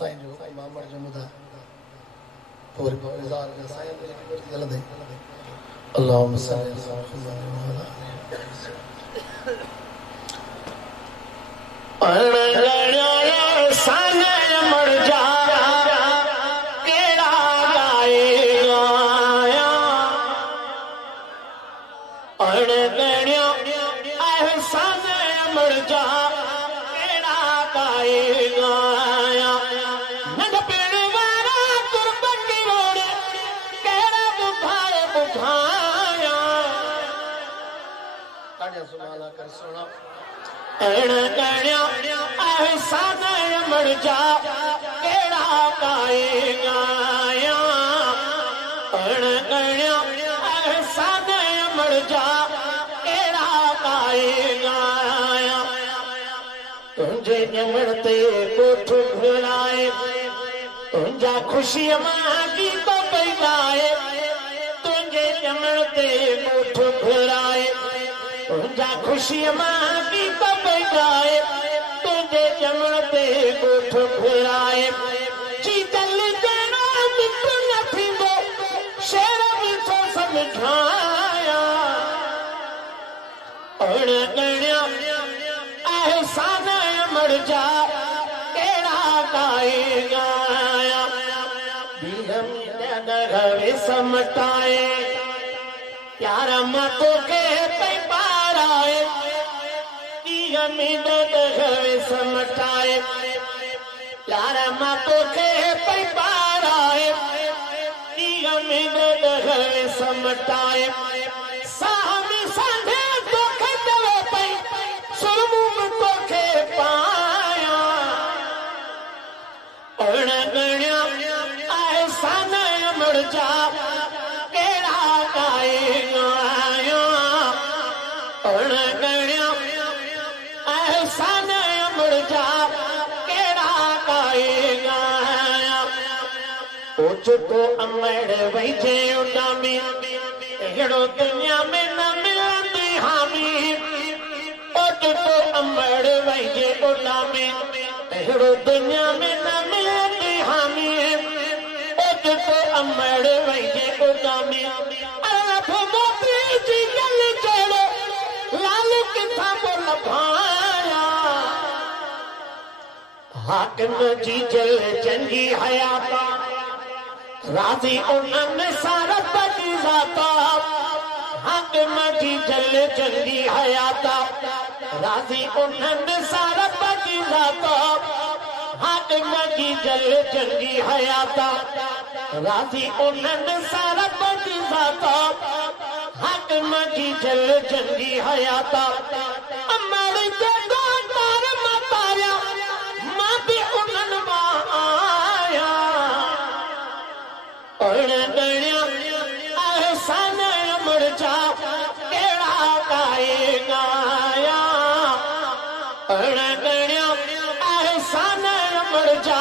साईं जो इमाम मर जमुदा पूरे बाजार में साईं ने की गलत है अल्लाहुम्मा सल्ली अला मुहम्मद अनगणया साने मर जा केड़ा गाएगा अनगणया साने मर जा केड़ा गाएगा नंद पेड़ वाला कुर्बानी रोड़े केड़ा बुखाए बुखाया कान्या सुनाला कर सुना अनगणया साने मर जा केड़ा गाएगा अनगणया साने मर जा केड़ा गाएगा तुझे जमणते कोठ घुराए तुझा खुशी मां की तो पैदाए तुझे जमणते कोठ घुराए तुझा खुशी मां की तो पैदाए तुझे जमणते कोठ घुराए जी दिल जणो मिठो न थींदो शेर भी तो समझाया अनगणया एहसान मर जा केड़ा गाएगा दिलम नगरे समटाए प्यारा मतो के पे पाराए दिया में नगरे समटाए प्यारा मतो के पे पाराए दिया में नगरे समटाए सामी संधे तो खतवे पे सुरमुम तो के पाया अनगणया एहसान मर जा केड़ा गाएगा अनगणया एहसान मर जा केड़ा गाएगा ओचतो अमड़ वैजे उडामी एड़ो दुनिया में न मिलंदी हामी ओचतो अमड़ वैजे उडामी एड़ो दुनिया में न मिलंदी हामी ओचतो अमड़ वैजे उडामी अरब मोती जी गल चढ़ो लाल किथा बोल भाया हाकिम जी जल चंगी हयाता राजी उन्हनि सारा बजी जाता हाकिम जी जल चंगी हयाता राजी उन्हनि सारा बजी जाता हाकिम जी जल चंगी हयाता राजी उन्हनि सारा बजी जाता हाकिम जी जल चंगी हयाता अमर जे दो तार माताया मां भी उन्हनि मां आया अनगणया एहसान मर जा केड़ा गाएगा अनगणया एहसान मर जा